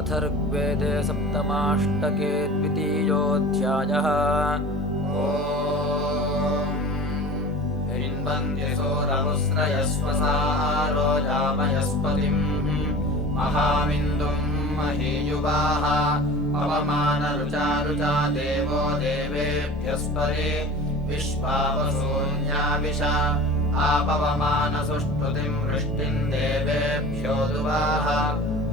अथर्ववेदे सप्तमाष्टके द्वितीयोऽध्यायः। हिन्वन्त्यसोरवस्रयस्वसारो जामयस्पतिम् महामिन्दुम् महीयुवाः पवमानरुचा देवो देवेभ्यस्परे विश्वावसून्याविश आपवमानसुष्टुतिम् वृष्टिम् देवेभ्यो दुवाः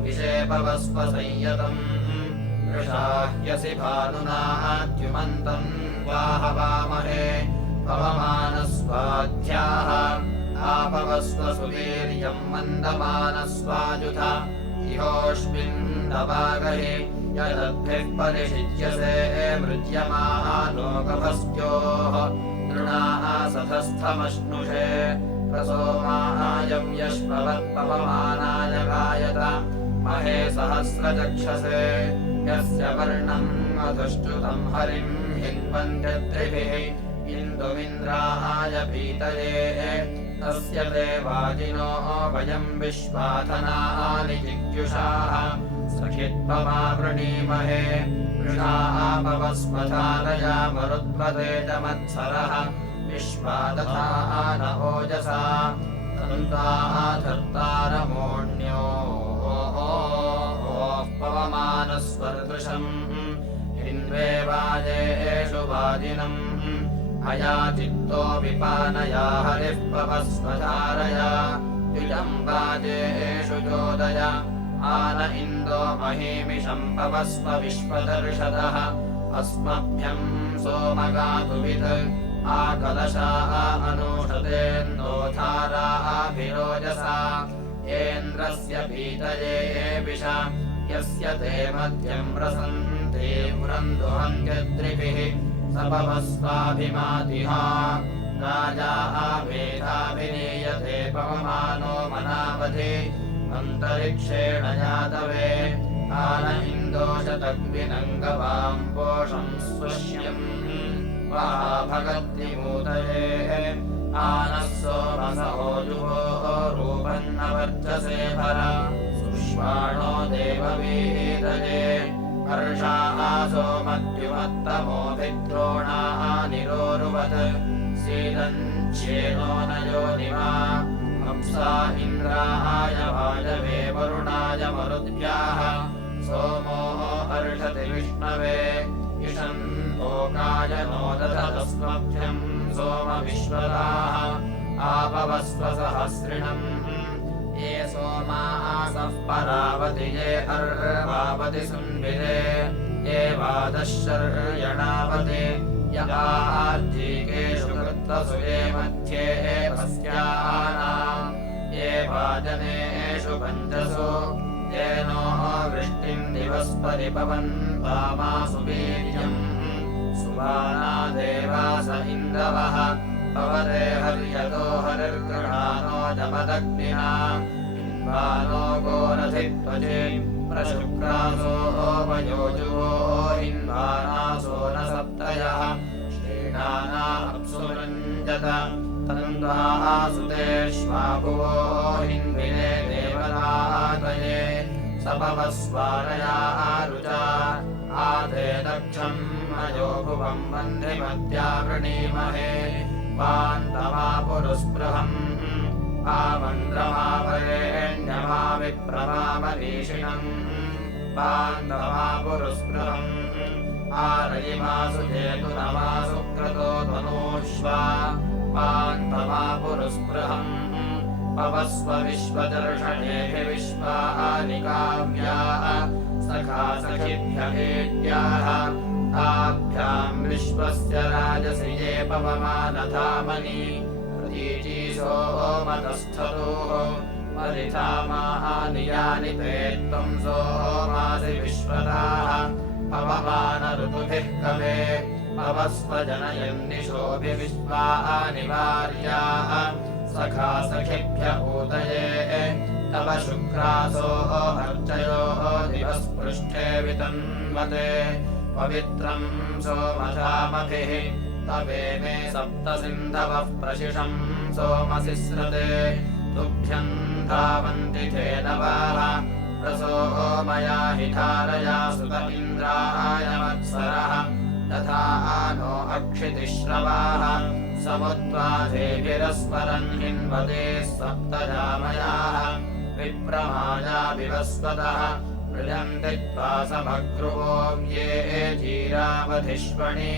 विषेपवस्व संयतम् वृषाह्यसि भानुनाद्युमन्तम् वाहवामहे पवमानस्वाध्याः आपवस्व सुवीर्यम् मन्दमानस्वाजुध इहोऽस्मिन्नवागहि यदद्भिः परिषिच्यसे मृज्यमानोकभस्त्योः तृणाः सधस्थमश्नुषे प्रसोमायं यश्ववत्पवमानाय गायत महे सहस्रचक्षसे यस्य वर्णम् अधुष्टुतम् हरिम् हिन्वन्त्यत्रिभिः इन्दुमिन्द्राय पीतये तस्य देवाजिनो वयम् विश्वाधनानि जिज्ञुषाः सखित्वमावृणीमहे वृषापवस्वधारया मरुद्वते च मत्सरः विश्वादथा न ओजसा तन्ताधर्तारमोऽन्यो पवमानस्वर्दृशम् हिन्वेवाजेषु वाजिनम् अयाचित्तो विपानया हरिः पवस्वधारया द्विजम् वाजेषु चोदय आन इन्दो महीमिषम् पवस्व विश्वदर्शदः अस्मभ्यम् सोमगातुवित् आकलशाः अनुषतेन्दोधाराभिरोजसा येन्द्रस्य पीतये विष यस्य ते मध्यम् रसन्ते वृन्दुहन्त्यद्रिभिः सपवस्वाभिमातिहा राजाः वेदाभिनीयते पवमानो मनावधि अन्तरिक्षेण यादवे आन इन्दोशतग्विनङ्गवाम् पोषम् स्वश्यम् महाभगद्विमूतये आनः सोमसहोजुवो रूपन्नवर्चसे भर सुष्वाणो देववीतये हर्षाः सोमद्युमत्तमोऽभिद्रोणाः निरोरुवत् सीदञ्चेनो न योनिमा हंसा इन्द्राय वायवे वरुणाय मरुद्भ्याः सोमो हर्षति विष्णवे इषन् लोकाय नो दधतस्मभ्यम् सोमविश्वराः आपवस्व सहस्रिणम् ये सोमासः परावति ये अर्वावति सुन्विरे ये वादशर्यणावति य आर्जीकेषु कृत्तसु ये मध्ये पस्यानाम् ये वाजनेषु पञ्चसु येनो वृष्टिम् दिवस्परि पवन्तामासु वीर्यम् सुवाना देवास इन्दवः पवते हर्यतो हरिर्गृहानो जमदग्निना हिन्वानो गोरथित्वजे प्रशुक्रासो वयोजुवो हिन्वानासो न सप्तयः श्रीणाना अप्सुरञ्जत तन्वाः सुतेष्वाभुवो हिन्विने देवरातये सपवस्वानया रुचा आधे दक्षम् अयो भुवम् वह्निमद्यावृणीमहे पान्तमापुरुस्पृहम् आमन्द्रमापरेण्यमाविप्रमामरीषिणम् पान्तमापुरुस्पृहम् आरयिमासु चेतुनमासु क्रतो धनूष्वा पान्तमापुरुस्पृहम् पवस्व विश्वदर्शनेभिः विश्वानि काव्याः सखा सखिभ्यवेद्याः ताभ्याम् विश्वस्य राजसि ये पवमानधामनि प्रतीची सोमतस्थतोः परिधामानि यानि ते त्वम् सोमासि विश्वदाः पवमान ऋतुभिः कवे पवस्व जनयन्निशोभिविश्वानि वार्याः सखा सखिभ्य ऊतये तव शुक्रासो अर्चयो दिवस्पृष्ठे वितन्वते पवित्रम् सोमधामभिः तवे मे सप्त सिन्धवः प्रशिषम् सोमसिस्रते तुभ्यम् धावन्ति धेनवाः रसो मया हि धारया सुत इन्द्राय वत्सरः तथा नो अक्षितिश्रवाः समुद्वाधेभिरस्वरन् हिन्वते सप्तजामयाः विप्रमाया विवस्वतः मृजन्ति त्वा समग्रुवो ये जीरावधिष्वणि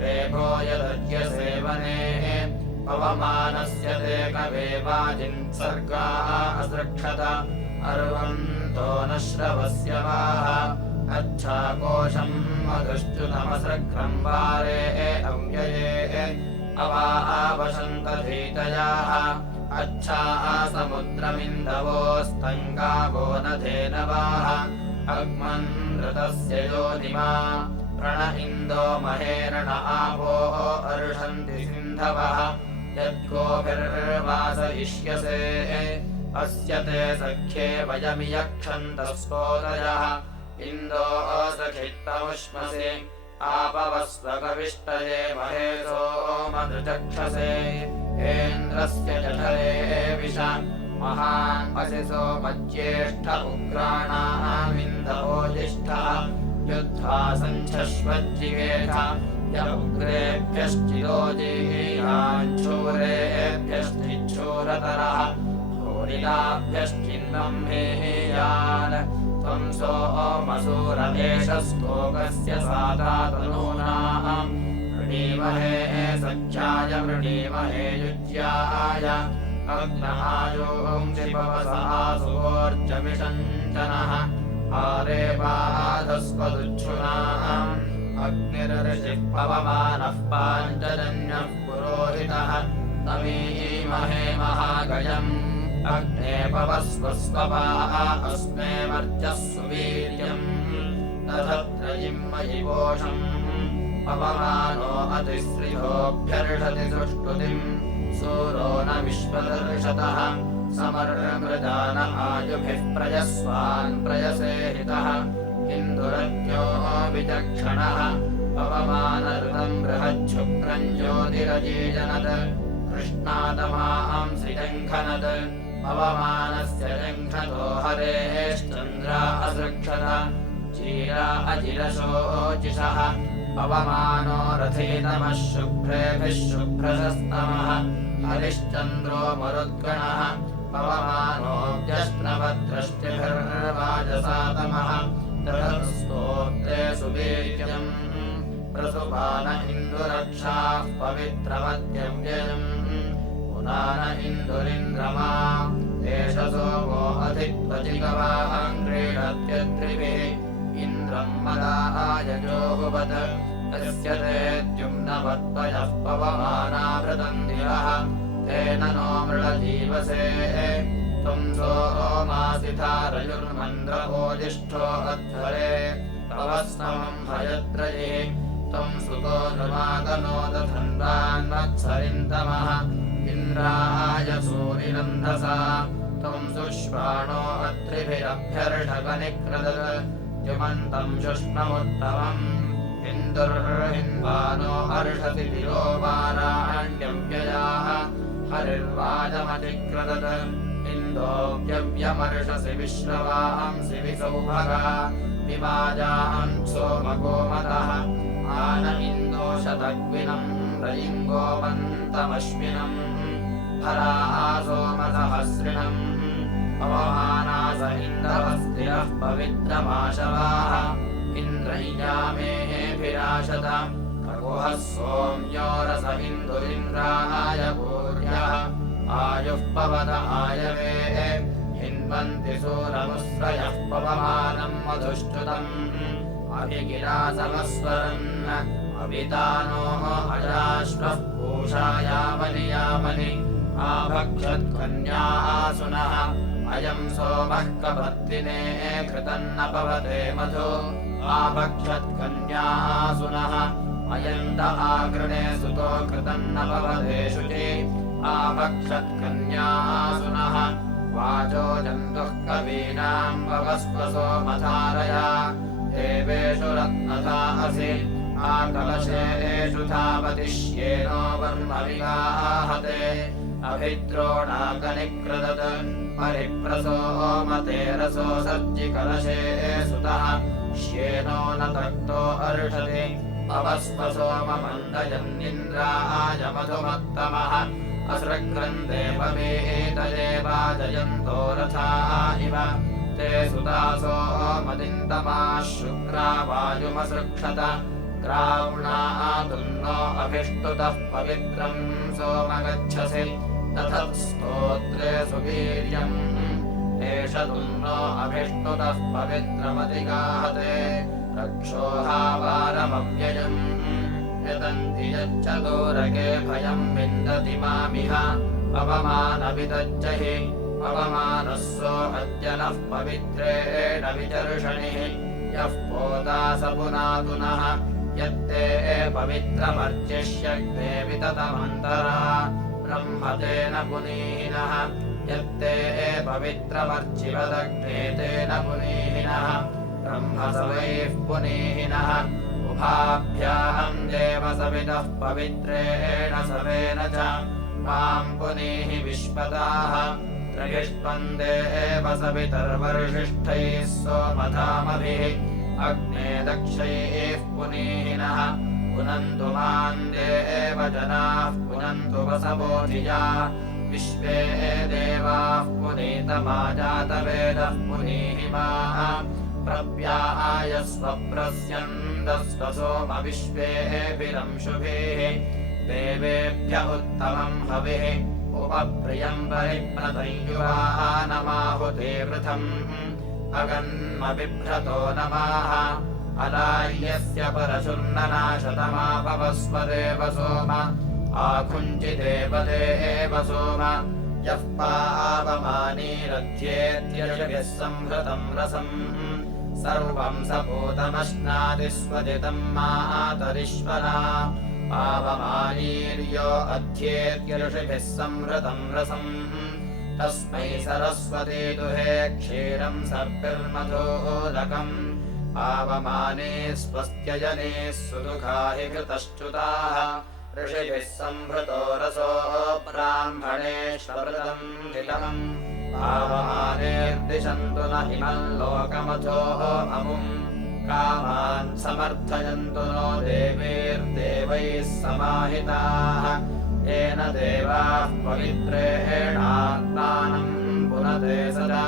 रेभो यदज्यसेवने पवमानस्य ते कवेवाजिन्सर्गाः असृक्षत अर्वन्तो न श्रवस्य वाः अच्छाकोशम् मधुश्च्युतमसृग्रम् वारे अव्यये अवावशन्तधीतयाः अच्छाः समुद्रमिन्दवोस्तङ्गावो न धेनवाः अग्मन्नृतस्य योनिमा प्रण इन्दो महेरण आपोः अर्षन्ति सिन्धवः यद्गोभिर्वासयिष्यसे अस्य ते सख्ये वयमियक्षन्तः स्तोतयः इन्दो सखित्तमुष्मसि आपवस्वकविष्टये महेशो मधुचक्षसे इन्द्रस्य जठरे विष महान् असिसो मज्येष्ठ उग्राणामिन्दवो ज्येष्ठः युद्ध्वा सञ्छश्वज्जिवेथ य उग्रेभ्यश्चिरोजीयाञ्छूरेभ्यश्चिच्छूरतरः होरिलाभ्यश्चिन्नम् हेयान् त्वं सोमसूर एष स्तोकस्य सातातनूनाम् वृणीमहे सख्याय वृणीमहे युज्याय अग्नहायोंसि पवसासुवोर्जमिषञ्जनः आरे बाधस्वदुच्छुनाम् अग्निर्षिः पवमानः पाञ्चजन्यः पुरोहितः तमीमहे महागयम् अग्ने पवस्वस्वपाः अस्मे वर्चस्सु वीर्यम् तथत्रयिम् मयि वोषम् पवमानो अतिश्रियोऽभ्यर्षति सुष्टुतिम् सूरो न विश्वदर्शतः समर्मृदान आयुभिः प्रयस्वान् प्रयसेहितः इन्दुरज्ञो विचक्षणः पवमानऋतम् बृहच्छुक्रम् ज्योतिरजीजनत् कृष्णातमांसि जङ्घनत् पवमानस्य जङ्घतो हरेश्चन्द्रा असृक्षत चीरा अचिरशोचिषः पवमानो रथितमः शुभ्रेभिः शुभ्रशस्तमः हरिश्चन्द्रो मरुद्गणः पवमानोऽव्यश्नवद्रष्टिभिर्वाजसातमः ततस्तोत्रे सुवीर्यम् प्रसुपान इन्दुरक्षाः पवित्रमद्यव्ययम् पुनान इन्दुरिन्द्रमा एष सोमो अधित्वचिकवाहम् क्रीडत्यद्रिभिः इन्द्रम् मदायजोहुवत् तस्य ते द्युम्नवत्पयः पवमानाभृतम् दिवः तेन नो मृळजीवसे त्वम् सोमासि धारयुर्मन्द्रभोजिष्ठो अध्वरे तवस्तमम् हयत्रयिः त्वम् सुतो नुमागनोदधन्वान्मत्सरिन्तमः इन्द्राय सूरिनन्दसा त्वम् सुश्वाणो अत्रिभिरभ्यर्षकनिक्रदत् द्युमन्तम् शुष्णमुत्तमम् इन्दुर्हिन्वानो अर्षति तिरो वाराण्यव्ययाः हरिर्वाजमतिक्रदत् इन्दोऽव्यव्यमर्षसि विश्रवांसि विसौभगा विवाजाम् सोमगोमतः आन इन्दो शतग्विनम् रयिङ्गोमन्तमश्विनम् हराः सोमसहस्रिणम् पवमानास इन्दवस्तिरः पवित्रमाशवाः इन्द्रैयामेभिराशत खगोहः सोम्यो रस इन्दुरिन्द्राय भूर्यः आयुः पवत आयवे हिन्वन्ति सूरमुस्रयः पवमानम् मधुश्च्युतम् अभिगिरासमस्वरन् अवितानो अजाश्वः पूषायामनि यामनि आभक्षत्कन्यासुनः अयम् सोमः कपत्तिने कृतन्न पवते मधु आभक्षत्कन्यासुनः अयन्त आकृणे सुतो कृतन्न पवते शुचि आभक्षत्कन्यासुनः वाचो जन्तुः कवीनाम् पवस्वसो मधारया देवेषु रत्नथा असि आकलशेषु धावतिष्येनो वर्मविगाहते अभिद्रोणाकनिकृदत् परिप्रसोमते रसो सर्जिकलशे सुतः श्येनो न तक्तो अर्षति अवस्वसोममन्दयन्निन्द्राय मधुमत्तमः असृग्रन्थे भवेतये वाजयन्तो रथा इव ते सुदासो मदिन्तमाः शुक्रा वायुमसृक्षत ग्रावणातुन्नो अभिष्टुतः पवित्रम् सोमगच्छसि तथस्तोत्रे सुवीर्यम् एष तुन्नो अभिष्टुतः पवित्रमधिगाहते रक्षोहावारमव्ययम् यदन्ति यच्चदूरके भयम् विन्दति मामिह पवमानविदज्जहि पवमानस्सो अद्य नः पवित्रेण विचर्षणिः यः पोता स पुनातुनः यत्ते पवित्रमर्चिष्यग्ने विततमन्तरा ब्रह्मतेन पुनीहिनः यत्ते पवित्रमर्चिवदग्ने तेन पुनीहिनः ब्रह्मसवैः पुनीहिनः उभाभ्याम् देव सवितः पवित्रेण सवेन च माम् पुनीहि विश्वताः त्रिभिष्पम् देव सवितर्वर्षिष्ठैः सोमधामभिः अग्ने दक्षैः पुनीहिनः पुनन्तु माम् देव जनाः पुनन्तु वसवोधिया विश्वे देवाः पुनीतमा जातवेदः पुनीहि माः प्रव्यायस्वप्रस्यन्दस्व सोम विश्वेभिरंशुभिः देवेभ्य उत्तमम् हविः उपप्रियम् परिप्लतयुवानमाहुते वृथम् अगन्मबिभ्रतो नमाः अलाय्यस्य परशुर्ननाशतमापवस्वदेव सोम आकुञ्चिदेवदेव सोम यः पावमानीरध्येत्यभिः संहृतम् रसम् सर्वम् सपूतमश्नाति स्वदितम् मातरिश्वरा पावमानीर्यो अध्येत्यऋषिभिः संहृतम् रसम् तस्मै सरस्वती दुहे क्षीरम् सर्पिर्मधोदकम् पावमाने स्वस्त्यजने सुदुःखा हि घृतश्च्युताः ऋषिभिः संहृतो रसो ब्राह्मणेष्वृतम् हितमम् पावमानेर्दिशन्तु न हिमल्लोकमथोः अमुम् कामान् समर्थयन्तु नो देवीर्देवैः समाहिताः येन देवाः पवित्रेणात्मानम् पुनते सदा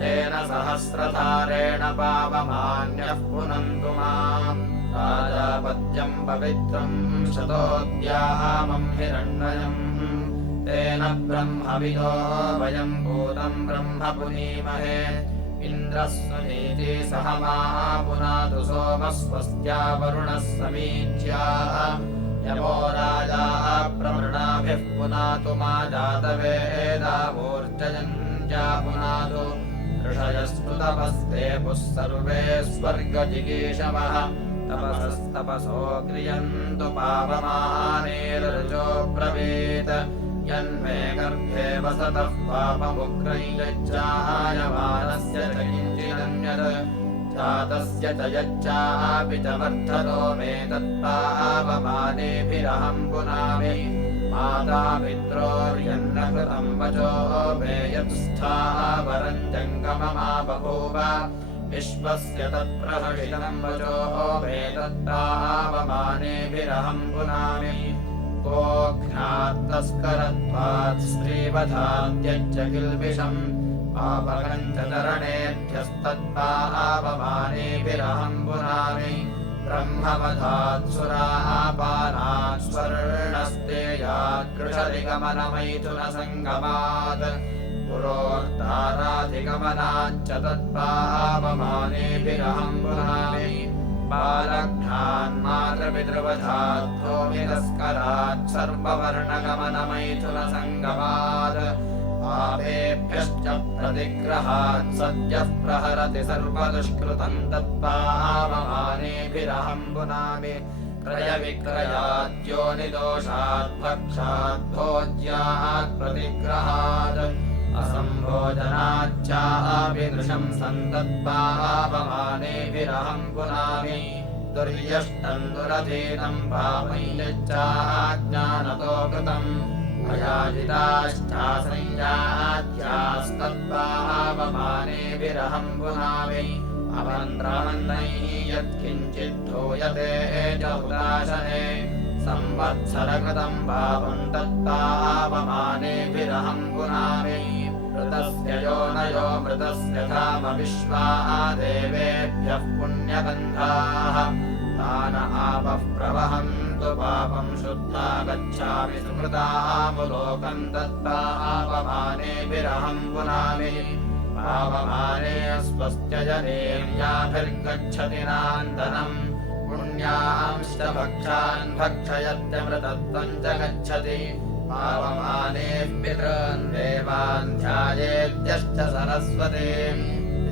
तेन सहस्रधारेण पावमान्यः पुनन्तु माम् राजापत्यम् पवित्रम् शतोद्यामम् हिरण्मयम् तेन ब्रह्मविदो वयम् भूतम् ब्रह्म पुनीमहे इन्द्रः सुनीति सह मा पुनातु सोमस्वस्त्या वरुणः समीच्या यमो राजा प्रवृणाभिः पुनातु मा जातवेदावोर्जयन्त्या पुनातु ऋषयस्तु तपस्ते पुः सर्वे स्वर्गजिगीषवः तपसस्तपसो क्रियन्तु पावमानेर्जो ब्रवीत् यन्मे गर्भे वसतः पापमुग्रैलज्जायमानस्य च किञ्चिदन्यत् जातस्य च यच्चापि च वर्धतो मे तत्पावमानेभिरहम् पुनामि मातापित्रोर्यन्न कृतम् वचो मे यत्स्थावरम् जङ्गममा बभूव विश्वस्य तत्प्रहर्षितम् वचो मे तत्पावमानेभिरहम् पुनामि गोघ्नात्तस्करत्वात् स्त्रीवधात्यच्च किल्बिषम् पापकम् च तरणेभ्यस्तत्पावमानेभिरहम् पुनामि ब्रह्मवधात् सुरापानात् स्वर्णस्तेयात् कृशदिगमनमैथुनसङ्गमात् पुरोर्ताराधिगमनाच्च तत्पावमानेभिरहम् पुनामि बालघ्नान्मातृपितृवधात् भूमितस्करात् सर्ववर्णगमनमैथुनसङ्गमात् पापेभ्यश्च प्रतिग्रहात् सद्यः प्रहरति सर्वदुष्कृतम् तत्पावमानेभिरहम् पुनामि क्रयविक्रयात् योनिदोषात् भक्षात् भोज्यात् प्रतिग्रहात् असम्भोजनाच्चाभिदृशम् सन्तत्पावमानेभिरहम् पुनामि दुर्यष्टम् दुरधीनम् पापञ्चाज्ञानतो कृतम् अयाजिताश्चासंयाज्यास्तत्पावमानेभिरहं पुनामि अमन्त्रमन्नैः यत्किञ्चिद्धूयते च हुताशने संवत्सरकृतं पापं तत्पावमानेभिरहं पुनामि मृतस्य योनयो मृतस्य धाम विश्वा देवेभ्यः पुण्यगन्धाः तान आपः प्रवहन्तु पापं शुद्धा गच्छामि सुकृतामुलोकं तत्पावमानेभिरहं पुनामि पावमाने स्वस्य जनेर्याभिर्गच्छति नान्दनम् पुण्यांश्च भक्षान् भक्षयत्यमृतत्वं च गच्छति पावमानेः पितॄन् देवान् ध्यायेद्यश्च सरस्वतीं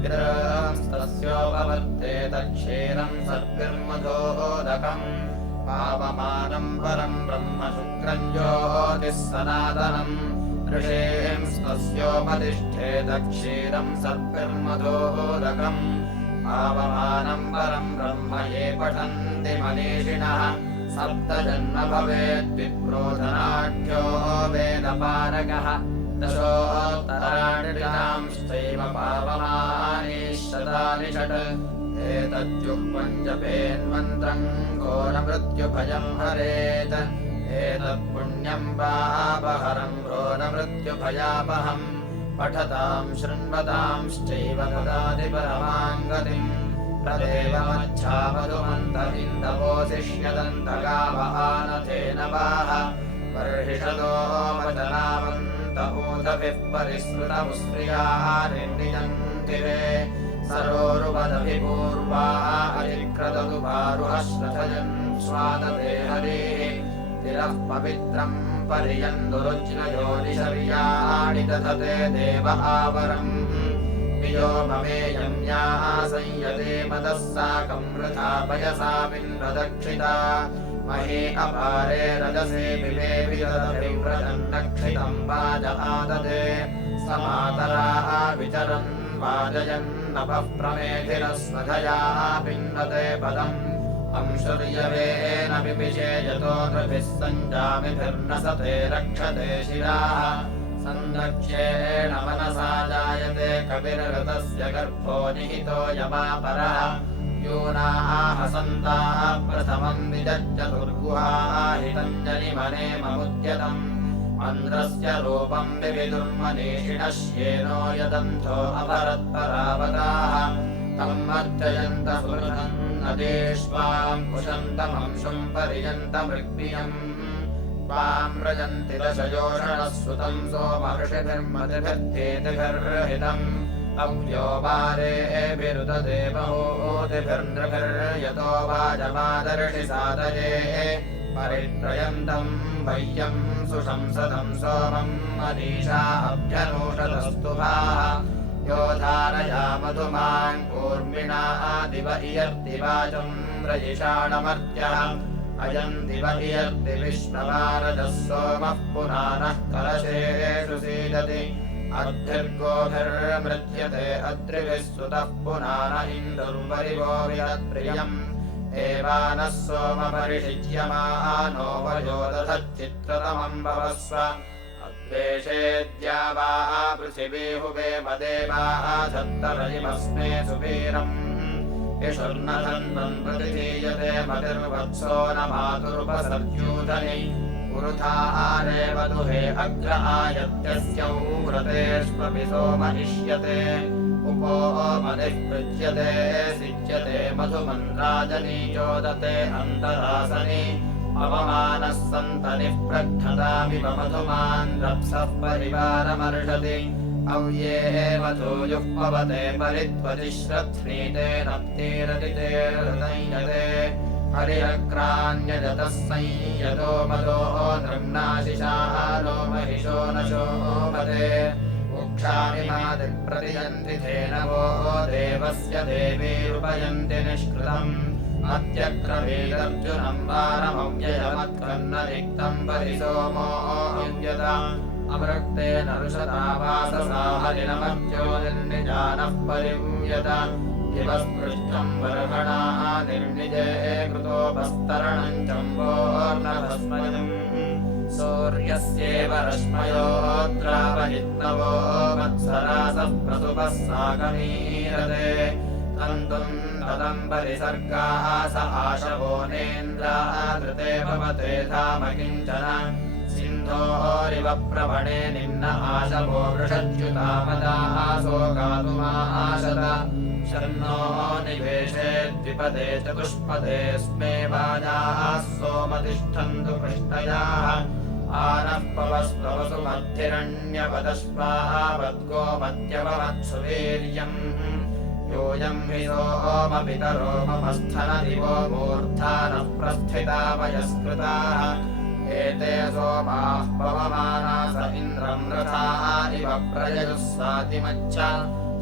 पितॄंस्तस्योपवर्तेत क्षीरं सर्पिर्मधोदकम् पावमानं परं ब्रह्म शुक्रं ज्योतिः सनातनम् ऋषेंस्तस्योपतिष्ठेत क्षीरं सर्पिर्मधोदकम् पावमानं परं ब्रह्म ये पठन्ति मनीषिणः सप्तजन्म भवेद्विप्रोधनाढ्यो वेदपारगः दशोत्तराणि ऋतांश्चैव पावमानि शतानि षट् एतद्युक्तं जपेन्मन्त्रं को न मृत्युभयं हरेत् एतत्पुण्यं पापहरं को न मृत्युभयापहम् पठतां शृण्वतांश्चैव ददाति परमां गतिम् तदेवमच्छापदुमन्तविन्दवोऽशिष्यदन्तगावहानथेन वाह वर्षिषदो वचनावन्त ऊतभिः परिसृतमुस्त्रियाः निर्निजन्ति वे सरोरुवदभिपूर्वा अधिक्रदतु भारुहश्रथजन् स्वादते हरिः तिरः पवित्रं पर्यन्दुरुज्नयोनिशर्याणि दधते देव आवरम् पियो ममेयं याः संयते मदः साकं वृथा पयसा बिन्वदक्षिता महे अपारे रजसे पिबे विरदभिव्रजन्नक्षितं वाज आददे समातराः विचरन् वाजयन्नभः प्रमेधिरस्वधयाः पिन्वते पदम् अंशुर्यवेन पिपिशे यतो नृभिः सञ्जामिभिर्न सते रक्षते शिराः सन्दक्ष्येण मनसा जायते कविर्गतस्य गर्भो निहितो यमापरः यूनाः हसन्ताः प्रथमं विजज्जतुर्गुहाः हितञ्जलिमने ममुद्यतम् मन्द्रस्य रूपं विविदुर्मनीषिणः श्येनो यदन्तो अपरत्परावताः तम् अर्चयन्त सुहृदम् नदेष्वां कुशन्तमंशुं पर्यन्तमृग्भियम् त्वां व्रजन्ति दशयोषणः सुतं सोमर्षिभिर्मतिभिर्धेतिभिर्हितम् अव्यो वारेभिरुददेवहोतिभिर्नृभिर्यतो वाजमादर्षि सादये परित्रयन्तं वह्यं सुशंसदं सोमं मनीषा अभ्यनूषतस्तुभाः यो धारया मधुमान् कूर्मिणा दिव इयर्तिवाचं व्रजिषाणमर्त्यः अयं दिव इयर्ति विश्ववारजः सोमः पुराणः कलशेषु सीदति अद्भिर्गोभिर्मृज्यते अद्रिभिः सुतः पुराण इन्दुर्वरिवो विरत्प्रियम् एवानः सोमपरिषिज्यमानो वयो दधच्चित्रतमं भवस्व द्वेषेद्या वा पृथिवी हुवेम देवाः धत्तरयिमस्मे सुवीरम् इषुर्नधन्वन् प्रतिधीयते मतिर्वत्सो न मातुरुपसर्यूधनि पुरुधारेव दुहे अग्र आयत्यस्यौ व्रतेष्वपि सोमहिष्यते उपो मदिः पृज्यते सिज्यते मधुमन्द्राजनीयोदते अन्तरासनि पवमानः सन्तनिः प्रघ्नतामिव मधुमान् रप्सः परिवारमर्षति अव्ये वधूयुः पवते परित्वतिश्रध्नीते नप्तिरतितेर्दयते हरिरक्राण्यजतः संयतो मदो नृम्नाशिशालो महिषो न शोभते उक्षामि मादिप्रतियन्ति धेनवो देवस्य देवीरुपयन्ति निष्कृतम् अत्यक्रमेदर्जुनं वारमव्ययमत्कन्नरिक्तं परिसोमो अव्यता अमृक्तेन ऋषता वाससा हरिणमर्त्यो निर्निजानः परिव्यत दिवस्पृष्टं वर्हणा निर्निजे कृतोपस्तरणं चम्बोर्नभस्मयम् सूर्यस्येव रश्मयोऽत्रापयित्नवो वत्सरासः प्रसुपः साकमीरते तन्तुम् तदम् परिसर्गाः स आशवो नेन्द्रादृते भवते धाम किञ्चन सिन्धोरिव प्रवणे निम्न आशवो वृषच्युतामदासो गातुमाशत शन्नो निवेशे द्विपदे चतुष्पदे स्मे वाजाः सोमतिष्ठन्तु पृष्टयाः आनः पवस्वसुमद्धिरण्यवदश्वावद्गो मध्यवमत्सुवीर्यम् योऽयम् हि सोमपितरो ममस्थनदिवो मूर्धानः प्रस्थिता वयस्कृताः एते सोमाः पवमाना स इन्द्रम् रथाः इव प्रययुः सातिमच्च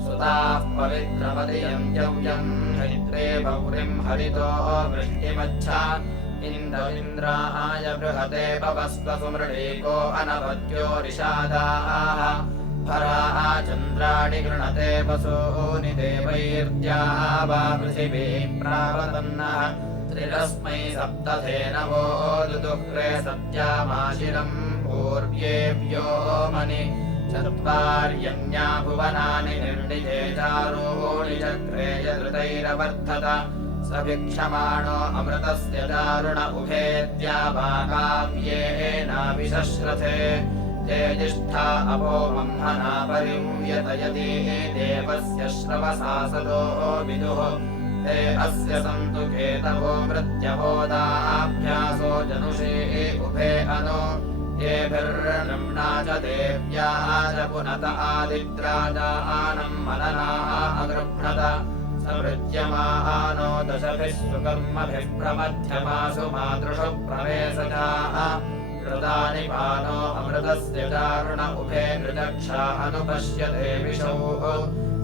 सुताः पवित्रमदियम् यव्यम् हरित्रे भौरिम् हरितो वृष्टिमच्छ इन्द्राय बृहते पवस्वसुमृळीको अनवद्यो रिषादाः भराः चन्द्राणि गृणते वसूनि देवैर्द्याः वा पृथिवी प्रावतन्नः त्रिरस्मै सप्तधेनवो दुदुह्रे सत्यामाशिरम् पूर्व्येभ्यो मनि चत्वार्यन्या भुवनानि निर्णिते चारूणि चक्रे यदृतैरवर्धत स वीक्षमाणो अमृतस्य दारुण उभेद्या वा काव्येनाविशश्रथे तेजिष्ठा अपो ब्रह्मणा परिव्यतयति देवस्य श्रवसासदो विदुः ते अस्य सन्तु केतवो मृत्यवोदाभ्यासो जनुषे उभे अनो येभिर्नम्ना च देव्याः च पुनत आदिद्राजानम् मननाः अगृह्णत समृज्यमानो दशभिः सुकर्मभिः प्रमध्यमासु मातृषु प्रवेशजाः कृतानि पानो अमृतस्य दारुण उभे नृजक्षा अनुपश्यते विशौः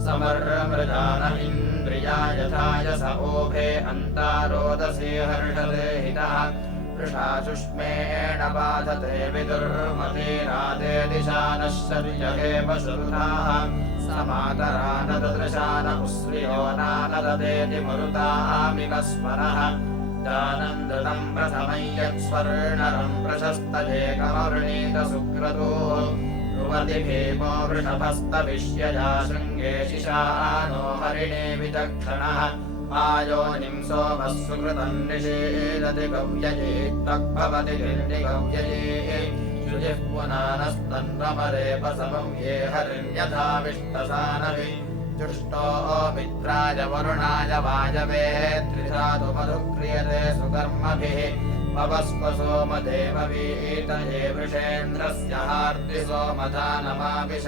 समर्मृजान इन्द्रिया यथाय स ओभे अन्तारोदसे हर्षते हितः वृषाशुष्मेण बाधते विदुर्मतीरादे दिशानः शर्यहे पशुरुधाः समातरा न ददृशान उश्रियो नानददेति मरुतामिव स्मरः दानन्दतम् प्रथमम् यत्स्वर्णरम् प्रशस्तजेकमवृणीत सुक्रतुः रुवति भीमो वृषभस्तविष्यजा शृङ्गे शिशानो हरिणे विचक्षणः आयोनिम् सोमः सुकृतम् निषेदति गव्ययेत्तग्भवति निर्निगव्यये शुचिः पुनानस्तन्वमरेपसमं ये हरिण्यथाविष्टसानवि जुष्टो मित्राय वरुणाय वायवे त्रिधातु मधुक्रियते सुकर्मभिः पवस्व सोमदेववीतये वृषेन्द्रस्य हार्दि सोमधानमाविश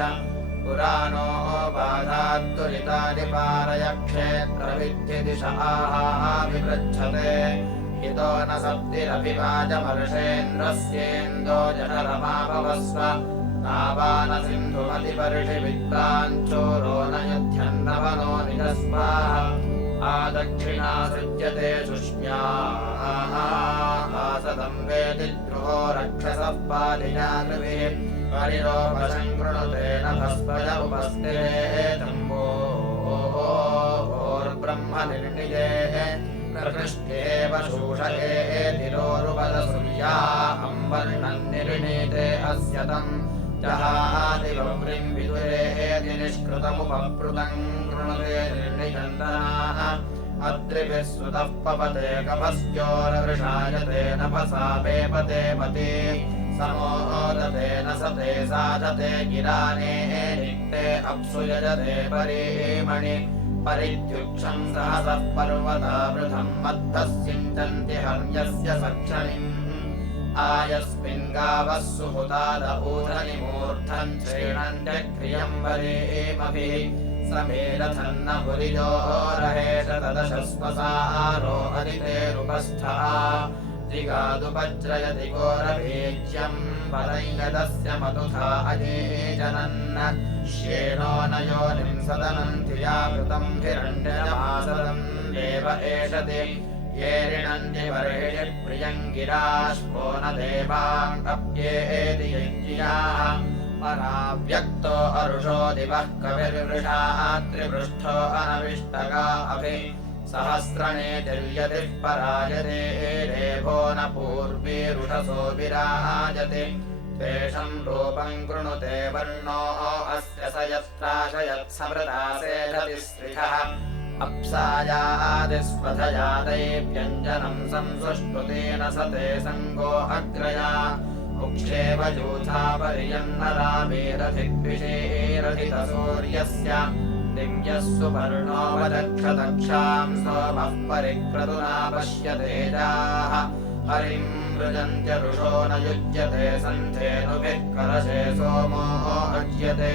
पुराणो बाधाद्दुरितानि पारय क्षेत्रविद्धि दिशाः विपृच्छते हितो न सप्तिरभिवाजमर्षेन्द्रस्येन्दो जठरमापवस्व तावान सिन्धुमतिपर्षि विद्वाञ्चोरो न यध्यन्नवनो निजस्वाः आदक्षिणा सृज्यते शुष्म्याः आसदम् वेदि द्रुहो रक्षसः पालिजागृभिः परिरोपशङ्कृणुते नभस्पय उपस्थिरेतम्बोर्ब्रह्म निर्णिजेः प्रकृष्टेव शूषयेतिरोरुपदसूर्या अम्बर्णम् निर्णीते अस्य तम् जहादिवव्रिम् विदुरेति निष्कृतमुपप्लुतम् कृणुते निर्णिचन्दनाः अद्रिभिः सुतः पपते कपस्योरवृषायते नभसा पेपते पति समोदते न सते साधते गिराने निक्ते अप्सु यजते परीमणि परिद्युक्षम् सहसः पर्वतावृथम् मद्धः सिञ्चन्ति हर्यस्य सक्षणिम् आयस्मिन् गावः सुहुताद ऊर्ध्वनि मूर्धन् श्रीणन्त्यक्रियम् वरेमभिः समेरथन्न पुरिजोरहेश तदशस्वसारो हरितेरुपस्थः दिगादुपज्रयति घोरभीज्यम् परैयदस्य मधुधा अजेजनन् श्येनो न योनिम् सदनम् धियावृतम् हिरण्यमासदम् देव एषति ये ऋणन्ति वर्षि प्रियम् गिराश्वो न देवाङ्गप्येति यज्ञियाः पराव्यक्तो अरुषो दिवः कविर्वृषा त्रिपृष्ठो अनविष्टका अभि सहस्रणे तिर्यतिः परायते विभो न पूर्वीरुषसो विराजते तेषम् रूपम् कृणुते वर्णो अस्य स यत्राशयत्समृता सेधति स्त्रिधः अप्सायादिस्वधयादैव्यञ्जनम् संसुष्टुतेन स ते सङ्गो अग्रया मुक्षेव यूथा पर्यन्नराभिरधिद्विषेरधितसूर्यस्य दिव्यः सुपर्णोपदक्षदक्षाम् सोमः परिक्रतुना पश्यतेजाः हरिम् मृजन्त्यरुषो न युज्यते सन्धेनुभिः कलशे सोमो अज्यते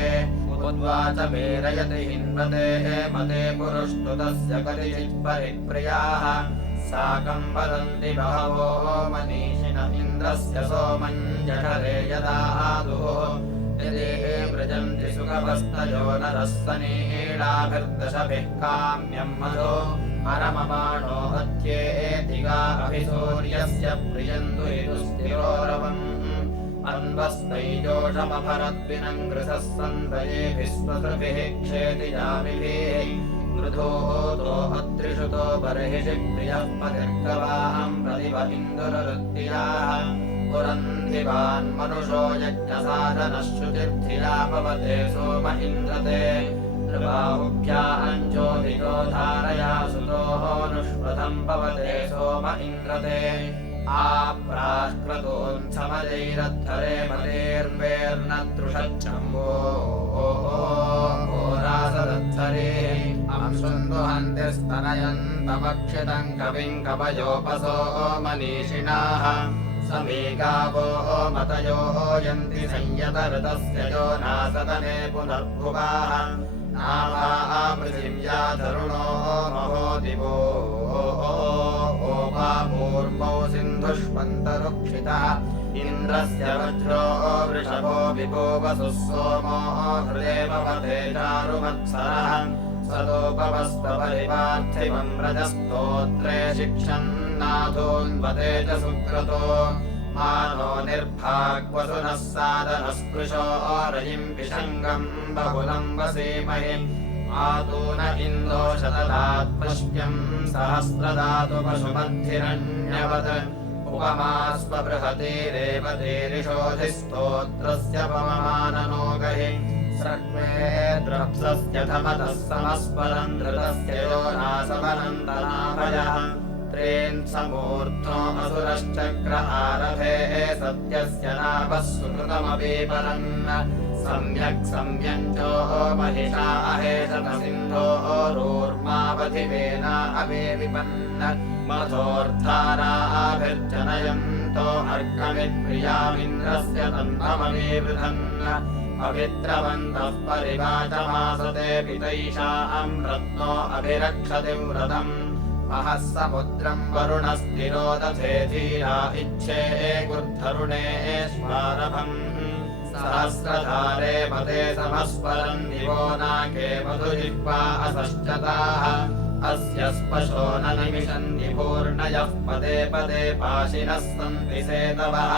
उद्वाच मेरयति हिन्वते मते पुरुष्टुतस्य कतिचित्परिप्रियाः साकम् वदन्ति बहवो मनीषिण इन्द्रस्य सोमम् जठरे यदा आदुः यदि मृजन्ति सुखवस्तयो नरः सनीडाभिर्दशभिः काम्यम् मधो अरममाणो हत्येतिगा अभिसूर्यस्य प्रियन्तु ऋतुस्थिरोरवम् अन्वस्तैजोषमभरद्विनम् गृहः सन्दयेभिः स्वसृभिः क्षेतिजामिभिः मृधोतो अत्रिषुतो बर्हिषि प्रियः पतिर्गवाम् प्रतिभ इन्दुरवृत्तियाः पुरन्धिवान् मनुषो यज्ञसाधनः श्रुतिर्थिया पवते सोम इन्द्रते बाहुभ्या अञ्चोदितो धारया सुतोः नुष्वथम् पवते सोम इन्द्रते आप्राक्क्रतोऽन्समजैरद्धरे मतेर्वेर्नदृशच्छम्भो रासदद्धरे अंशुन्दुहन्तिस्तनयन्तमक्षितम् कविम् कवयोपसो मनीषिणाः समीगावो मतयो यन्ति संयतऋतस्य यो नासदने पुनर्भुवाः नामा पृथिव्या धरुणो महो दिवो ओपापूर्मौ सिन्धुष्वन्तरुक्षितः इन्द्रस्य वज्रो वृषभो विभो वसुः सोमो हृदे भवते चारुमत्सरः सदोपवस्तपरिपार्थिवम् रजस्तोत्रे शिक्षन्नाथोन्वते च सुक्रतो मानो निर्भाग्वसुनः सादनस्पृशो रयिम् विषङ्गम् बहुलम् वसीमहि आतून इन्दो शतदात्पश्यम् सहस्रदातु पशुमद्धिरण्यवत् उपमास्व बृहतीरेव तेरिषोधिस्तोत्रस्य पवमाननो गहि स्रग्मे द्रप्सस्य धमतः समस्परम् धृतस्य यो नासवनन्दनाभयः त्रेन्समूर्ध्नो असुरश्चक्र आरभे सत्यस्य नाभः सुकृतमपीपरन् सम्यक् सम्यञ्चो महिषा अहेशतसिन्धोरोर्मावधिवेना अवेविपन्न मथोर्धाराभिर्जनयन्तो अर्कमिप्रियामिन्द्रस्य तन्त्रमवीवृधन् पवित्रवन्तः परिवाचमासते पितैषाम् रत्नो अभिरक्षति व्रतम् महः समुद्रम् वरुणस्थिरो दधे धीरा इच्छे गुर्धरुणे स्वारभम् सहस्रधारे मते समस्वरन् दिवो नाके मधुजिह्वा असश्चताः अस्य स्पशो न निमिषन्ति पूर्णयः पदे पदे पाशिनः सन्ति सेतवः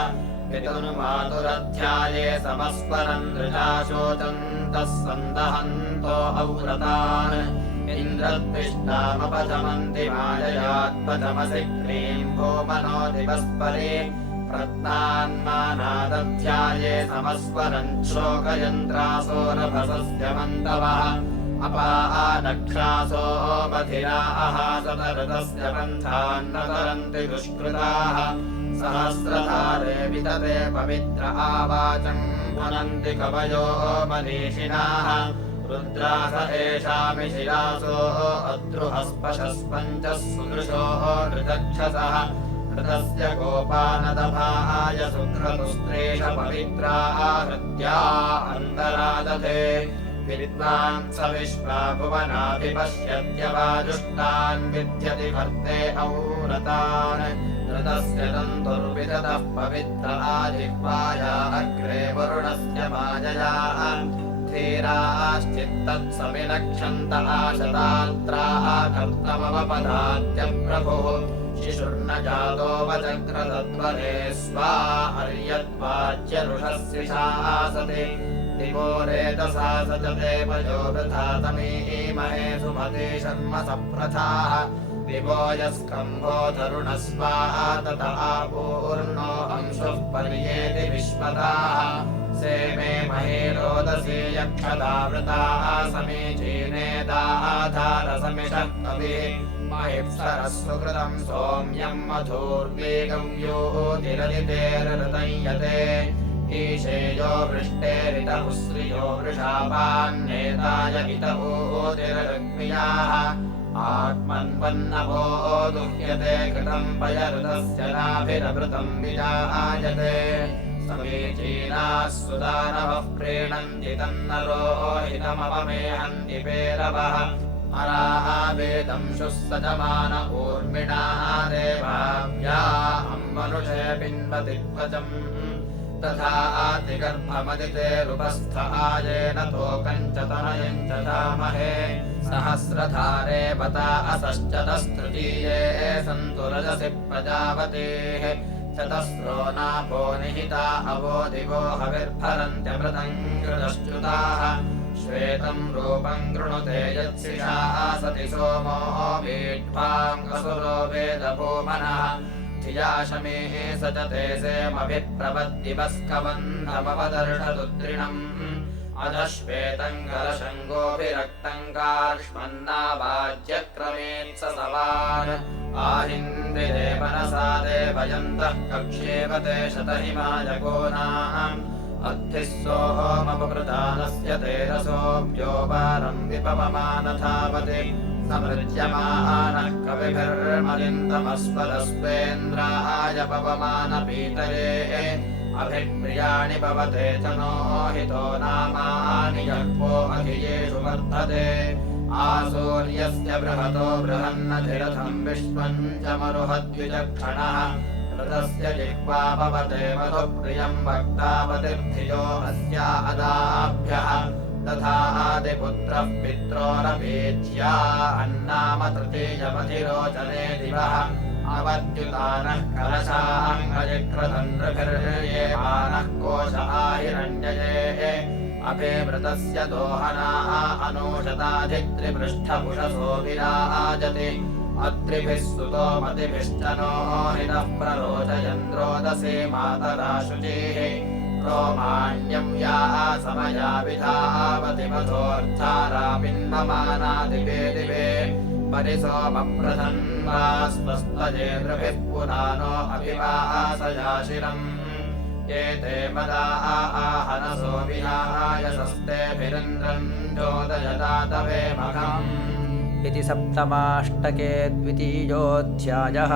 पितुर्मातुरध्याये समस्वरन् दृजा शोचन्तः सन्दहन्तो औव्रतान् इन्द्रद्विष्टामपचमन्ति माययात्पचमसि क्लीम् भूमनो दिवस्परे प्रत्नान्मानादध्याये समस्वरन् श्लोकयन्त्रासोरभसस्य मन्तवः अपानक्षासो बधिरा अहासतऋतस्य बन्धान्न तरन्ति दुष्कृताः सहस्रधारे वितते पवित्र आवाचम् पुनन्ति कवयो मनीषिणाः रुद्रास एषामि शिरासो अद्रुहस्पशस्पञ्चः सुदृशो ऋतक्षसः ऋतस्य गोपानदभाय सुक्रतुस्त्रेष पवित्रा हृद्या अन्तरादधे विद्वान् स विश्वा भुवनाभिपश्यत्यवाजुष्टान् विद्यति भर्ते औरतान् ऋतस्य तन्तुर्विदतः पवित्र आजिह्वाया अग्रे वरुणस्य मायया धीराश्चित्तत्सविलक्षन्त आशतात्राः कर्तमवपदाद्य प्रभुः शिशुर्न जातो वचक्रतत्वरे स्वा अर्यद्वाच्यरुषस्विषासति दिवो रेतसा सचते वयो वृथा तमीमहे सुमते शर्म सप्रथाः दिवो यस्कम्भो तरुणस्वाहा तत आपूर्णो अंशुः पर्येति विश्वताः सेमे महे रोदसी यक्षदावृताः समीचीनेदाधारसमिषः कविः महिप्सरः सुकृतम् सोम्यम् मधुर्वेगव्योतिरदितेरृतयते ईशेयो वृष्टेरितः श्रियो वृषापान्नेताय इतभूतिरग्म्याः आत्मन्वन्नभो दुह्यते कृतम् पयऋतस्य नाभिरवृतम् विजायते समीचीनाः सुदानवः प्रीणन्ति तन्नरोहितमपमेहन्ति पेरवः अराः वेदंशुः सजमान ऊर्मिणाः देवाभ्या अम्मनुषे पिन्वति त्वचम् तथा आतिगर्भमदितेरुपस्थ आयेन तोकम् च तनयम् च धामहे सहस्रधारे पता असश्चतस्तृतीये सन्तु रजसि प्रजापतेः चतस्रो नाभो निहिता अवो दिवो हविर्भरन्त्यमृतम् कृतश्च्युताः श्वेतम् रूपम् कृणुते यत्सिषा सति सोमो वीड्वाङ्गसुरो वेदभूमनः धियाशमेः सचते सेमभिप्रपद्दिवस्कवन्धमवदर्शदुद्रिणम् अधश्वेतम् गलशङ्गोभिरक्तम् कार्ष्मन्नावाज्यक्रमेत्स सवान् आहिन्द्रिरे मनसा देवयन्तः कक्ष्येवते शतहिमायगोनाम् अद्धिः सोमपकृतानस्य तेरसोऽप्योपारम् विपवमानधावति समृज्यमानः कविभिर्मलिन्दमस्वदस्वेन्द्राय पवमानपीतरे अभिप्रियाणि भवते च नो हितो नामानि यह्वो अधियेषु वर्धते आसूर्यस्य बृहतो बृहन्नधिरथम् विश्वम् च मरुहद्विचक्षणः ऋतस्य जिह्वा भवते मधुप्रियम् वक्तावतिर्धियो अस्या अदाभ्यः तथा आदिपुत्रः पित्रोरपेज्या अन्नाम तृतीयमधिरोचने दिवः अवद्युतानः कलशाङ्गजिक्रतन्द्रभिर्येमानः कोश आहिरण्यये अभिमृतस्य दोहनाः अनूषताधित्रिपृष्ठपुषसो विराजति अत्रिभिः सुतो मतिभिश्च नो हितः प्ररोचयन्द्रोदसे मातरा शुचिः रोमाण्यं या समया विधावति मधोर्धारा पिन्वमानादिवे दिवे परिसोमप्रधन्वा स्वस्तजेन्द्रभिः पुरानो अभिवासयाशिरम् एते मदा आहनसो विहाय सस्तेभिरिन्द्रम् चोदयदातवे मघम् इति सप्तमाष्टके द्वितीयोऽध्यायः।